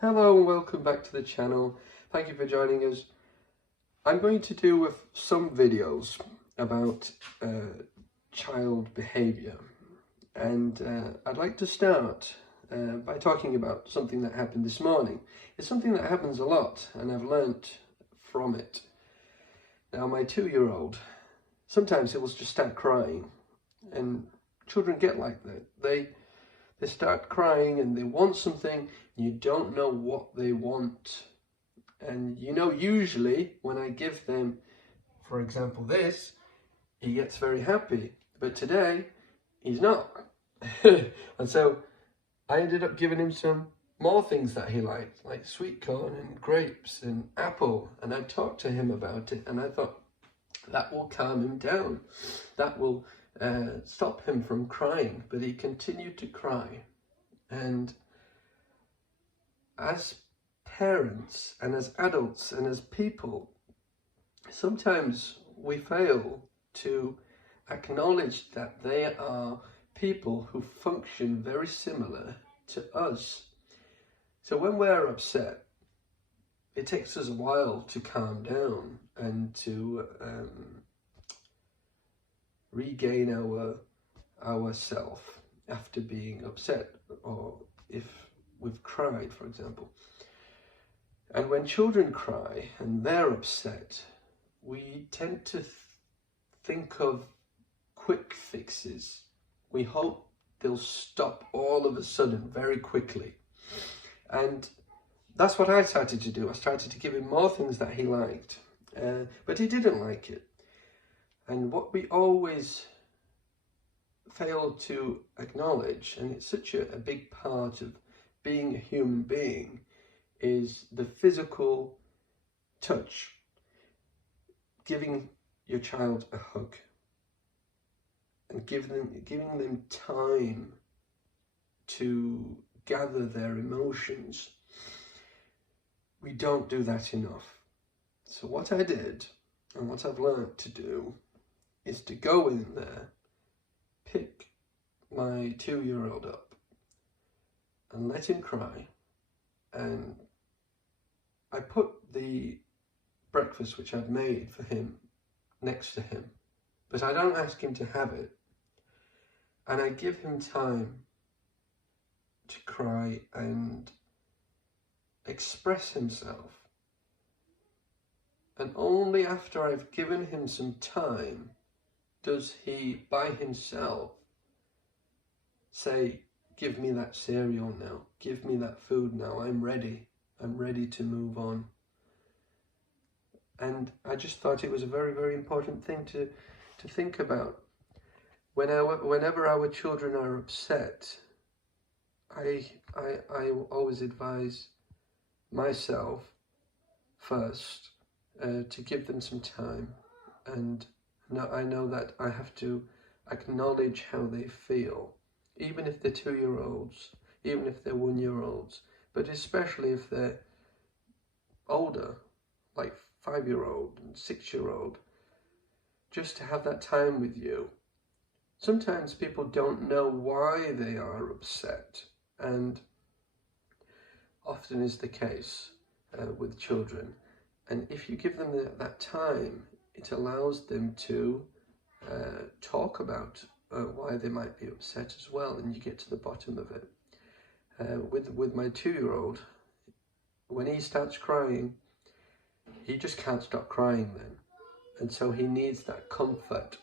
Hello and welcome back to the channel. Thank you for joining us. I'm going to do with some videos about child behaviour, and I'd like to start by talking about something that happened this morning. It's something that happens a lot and I've learnt from it. Now my 2-year-old, sometimes he will just start crying, and children get like that. They start crying and they want something, you don't know what they want. And usually when I give them, for example, this, he gets very happy. But today, he's not. And so I ended up giving him some more things that he liked, like sweet corn and grapes and apple. And I talked to him about it, and I thought, that will calm him down. That will stop him from crying. But he continued to cry. And as parents and as adults and as people, sometimes we fail to acknowledge that they are people who function very similar to us. So when we're upset, it takes us a while to calm down and to regain our self after being upset, or if we've cried, for example. And when children cry and they're upset, we tend to think of quick fixes. We hope they'll stop all of a sudden very quickly. And that's what I started to do. I started to give him more things that he liked, but he didn't like it. And what we always fail to acknowledge, and it's such a big part of being a human being, is the physical touch. Giving your child a hug and giving them time to gather their emotions. We don't do that enough. So what I did, and what I've learned to do, is to go in there, pick my 2-year-old up and let him cry, and I put the breakfast which I'd made for him next to him, but I don't ask him to have it, and I give him time to cry and express himself. And only after I've given him some time does he, by himself, say, give me that cereal now, give me that food now, I'm ready to move on. And I just thought it was a very, very important thing to think about. Whenever our children are upset, I always advise myself first to give them some time. And I know that I have to acknowledge how they feel, even if they're 2-year-olds, even if they're 1-year-olds, but especially if they're older, like 5-year-old and 6-year-old, just to have that time with you. Sometimes people don't know why they are upset, and often is the case with children. And if you give them that time, it allows them to talk about why they might be upset as well, and you get to the bottom of it. With my 2-year-old, when he starts crying, he just can't stop crying then, and so he needs that comfort.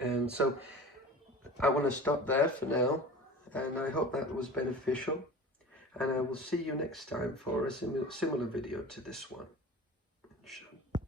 And so I want to stop there for now, and I hope that was beneficial, and I will see you next time for a similar video to this one.